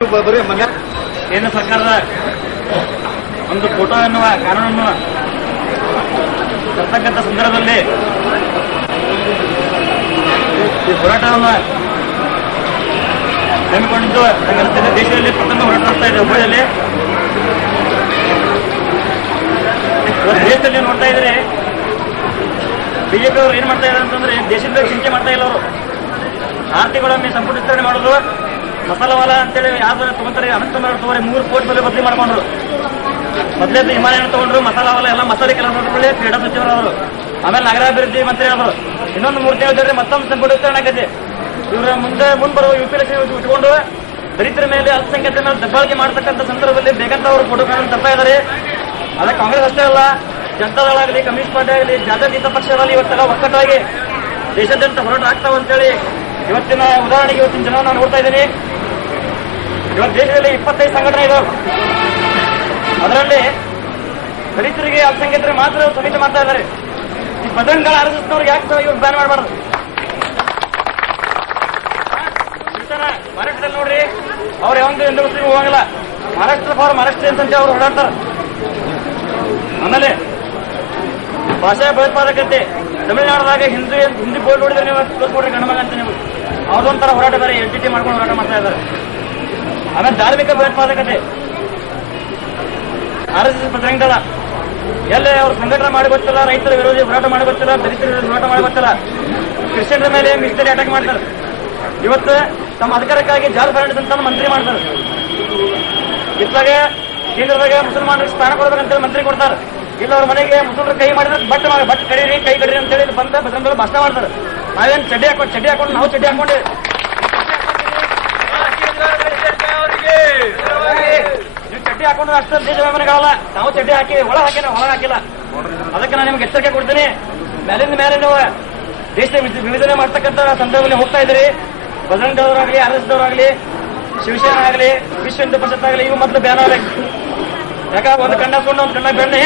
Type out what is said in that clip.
ಕೇಂದ್ರ ಸರ್ಕಾರದ ಒಂದು ಫೋಟೋ ಎನ್ನುವ ಕಾನೂನನ್ನು ತರ್ತಕ್ಕಂಥ ಸಂದರ್ಭದಲ್ಲಿ ಈ ಹೋರಾಟವನ್ನು ಹಮ್ಮಿಕೊಂಡಿದ್ದು ದೇಶದಲ್ಲಿ ಪ್ರಥಮ ಹೋರಾಟ ಮಾಡ್ತಾ ಇದೆ. ಹುಬ್ಬಳ್ಳಿಯಲ್ಲಿ ದೇಶದಲ್ಲಿ ನೋಡ್ತಾ ಇದ್ರೆ ಬಿಜೆಪಿ ಅವರು ಏನ್ ಮಾಡ್ತಾ ಇದ್ದಾರೆ ಅಂತಂದ್ರೆ ದೇಶದ ಚಿಂತೆ ಮಾಡ್ತಾ ಇಲ್ಲ. ಅವರು ಆರ್ಥಿಕಗಳನ್ನ ಸಂಪುಟ ವಿಸ್ತರಣೆ ಮಾಡೋದು, ಮಸಾಲವಾಲ ಅಂತೇಳಿ ಯಾವ್ದಾರ ತಗೊಂತಾರೆ, ಅನಂತಕುಮಾರ್ ತಗೋರಿ 3 ಕೋಟಿ ಮೇಲೆ ಬದಲಿ ಮಾಡ್ಕೊಂಡ್ರು. ಮೊದಲೇದು ವಿಮಾನ ತಗೊಂಡ್ರು, ಮಸಾಲವಾಲ ಎಲ್ಲ ಮಸಾಲೆ ಕೆಲಸ ಮಾಡ್ಕೊಳ್ಳಿ ಕ್ರೀಡಾ ಸಚಿವರವರು, ಆಮೇಲೆ ನಗರಾಭಿವೃದ್ಧಿ ಮಂತ್ರಿ ಅವರು. ಇನ್ನೊಂದು 3 ತಿಂಗಳಿದ್ರೆ ಮತ್ತೊಂದು ಸಂಪುಟ ವಿಸ್ತರಣೆ ಆಗೈತೆ. ಇವರ ಮುಂದೆ ಬರುವ ಯುಪಿಎಸ್ಸಿ ಇಟ್ಕೊಂಡು ದಲಿತರ ಮೇಲೆ ಅಲ್ಪಸಂಖ್ಯಾತರ ಮೇಲೆ ದಬ್ಬಾಳಿಕೆ ಮಾಡತಕ್ಕಂಥ ಸಂದರ್ಭದಲ್ಲಿ ಬೇಕಂತ ಅವರು ಫೋಟೋ ಕಾನೂನು ತರ್ತಾ ಇದ್ದಾರೆ. ಅದ ಕಾಂಗ್ರೆಸ್ ಅಷ್ಟೇ ಅಲ್ಲ, ಜನತಾದಳಾಗಲಿ, ಕಮ್ಯುನಿಸ್ಟ್ ಪಾರ್ಟಿ ಆಗಲಿ, ಜಾತ್ಯತೀತ ಪಕ್ಷದಲ್ಲಿ ಇವತ್ತೆಲ್ಲ ಒಕ್ಕಟ್ಟಾಗಿ ದೇಶಾದ್ಯಂತ ಹೋರಾಟ ಆಗ್ತಾವ ಅಂತೇಳಿ ಇವತ್ತಿನ ಉದಾಹರಣೆಗೆ ಇವತ್ತಿನ ಜನ ನಾನು ನೋಡ್ತಾ ಇದ್ದೀನಿ. ಇವತ್ತು ದೇಶದಲ್ಲಿ 25 ಸಂಘಟನೆ ಇದಾವೆ. ಅದರಲ್ಲಿ ದಲಿತರಿಗೆ, ಅಲ್ಪಸಂಖ್ಯಾತರಿಗೆ ಮಾತ್ರ ಸಮಿತಿ ಮಾಡ್ತಾ ಇದ್ದಾರೆ. ಈ ಬದರಂಗಳ ಆರ್ಎಸ್ಎಸ್ನವ್ರಿಗೆ ಯಾಕೆ ಇವ್ರು ಬ್ಯಾನ್ ಮಾಡಬಾರ್ದು? ಮಹಾರಾಷ್ಟ್ರದಲ್ಲಿ ನೋಡ್ರಿ, ಅವ್ರು ಯಾವಂದು ಎಂದ ಮುಸ್ಲಿಂ ಹೋಗಂಗಿಲ್ಲ. ಮಹಾರಾಷ್ಟ್ರ ಫಾರ್ ಮಹಾರಾಷ್ಟ್ರ ಅಂತ ಅವ್ರು ಹೊರಡ್ತಾರೆ. ಆಮೇಲೆ ಭಾಷಾ ಭಯೋತ್ಪಾದಕತೆ ತಮಿಳುನಾಡದಾಗ ಹಿಂದಿ ಬೋರ್ಡ್ ನೋಡಿದ್ರೆ ನೀವು ತೋರಿಸ್ಕೊಡ್ರಿ ಗಂಡಮಗ ಅಂತ. ನೀವು ಅವ್ರದೊಂಥರ ಹೋರಾಟ ಬೇರೆ ಎಲ್ಟಿಟಿ ಮಾಡ್ಕೊಂಡು ಹೋರಾಟ ಮಾಡ್ತಾ ಇದ್ದಾರೆ. ಆಮೇಲೆ ಧಾರ್ಮಿಕ ಭಯೋತ್ಪಾದಕತೆ, ಆರ್ಎಸ್ಎಸ್ ಬಜರಂಗ ದಳ ಎಲ್ಲೇ ಅವ್ರು ಸಂಘಟನೆ ಮಾಡಿ ಗೊತ್ತಿಲ್ಲ, ರೈತರ ವಿರೋಧಿ ಹೋರಾಟ ಮಾಡಿ ಗೊತ್ತಿಲ್ಲ, ದಲಿತರ ವಿರೋಧಿ ಹೋರಾಟ ಮಾಡಿ ಗೊತ್ತಿಲ್ಲ, ಕ್ರಿಶ್ಚಿಯನ್ರ ಮೇಲೆ ಮಿಲಿಟರಿ ಅಟ್ಯಾಕ್ ಮಾಡ್ತಾರೆ. ಇವತ್ತು ತಮ್ಮ ಅಧಿಕಾರಕ್ಕಾಗಿ ಜಾಲ್ ಫರ್ನಾಂಡಿಸ್ ಅಂತ ಮಂತ್ರಿ ಮಾಡ್ತಾರೆ. ಇತ್ತಾಗ ಕೇಂದ್ರದಾಗ ಮುಸಲ್ಮಾನರಿಗೆ ಸ್ಥಾನ ಕೊಡ್ಬೇಕಂತೇಳಿ ಮಂತ್ರಿ ಕೊಡ್ತಾರೆ. ಇಲ್ಲ ಅವ್ರ ಮನೆಗೆ ಮುಸಲ್ರು ಕೈ ಮಾಡಿದ್ರೆ ಬಟ್ ಕರೀರಿ, ಕೈ ಕರೀರಿ ಅಂತೇಳಿ ಬಂದ ಬಜರಂಗ ಭಾಷಣ ಮಾಡ್ತಾರೆ. ನಾವೇನು ಚಡ್ಡಿ ಹಾಕೊಂಡು ನಾವು ಚಡ್ಡಿ ಹಾಕೊಂಡು ನೀವು ಚಡ್ಡಿ ಹಾಕೊಂಡ್ರೆ ಅಷ್ಟು ದೇಶ ವ್ಯಾಪಾರಗಳಲ್ಲ. ನಾವು ಚಡ್ಡಿ ಹಾಕಿ ಒಳ ಹಾಕಿಲ್ಲ. ಅದಕ್ಕೆ ನಾನು ನಿಮ್ಗೆ ಎಚ್ಚರಿಕೆ ಕೊಡ್ತೀನಿ. ಮೇಲಿಂದ ಮೇಲೆ ನೀವು ದೇಶದ ವಿಭಜನೆ ಮಾಡ್ತಕ್ಕಂಥ ಸಂದರ್ಭದಲ್ಲಿ ಹೋಗ್ತಾ ಇದ್ದೀರಿ. ಬಜರಂಗ ದಳವರಾಗಲಿ, ಆರ್ಎಸ್ ದವರಾಗಲಿ, ಶಿವಸೇನಾ ಆಗಲಿ, ವಿಶ್ವ ಹಿಂದೂ ಪರಿಷತ್ ಆಗಲಿ, ಇವು ಮೊದಲು ಬ್ಯಾನ್ ಆಗಬೇಕು. ಯಾಕಂದ್ರೆ ಒಂದು ಕಣ್ಣ ಸುಣ್ಣ, ಒಂದು ಕಣ್ಣ ಬೆಣ್ಣೆ,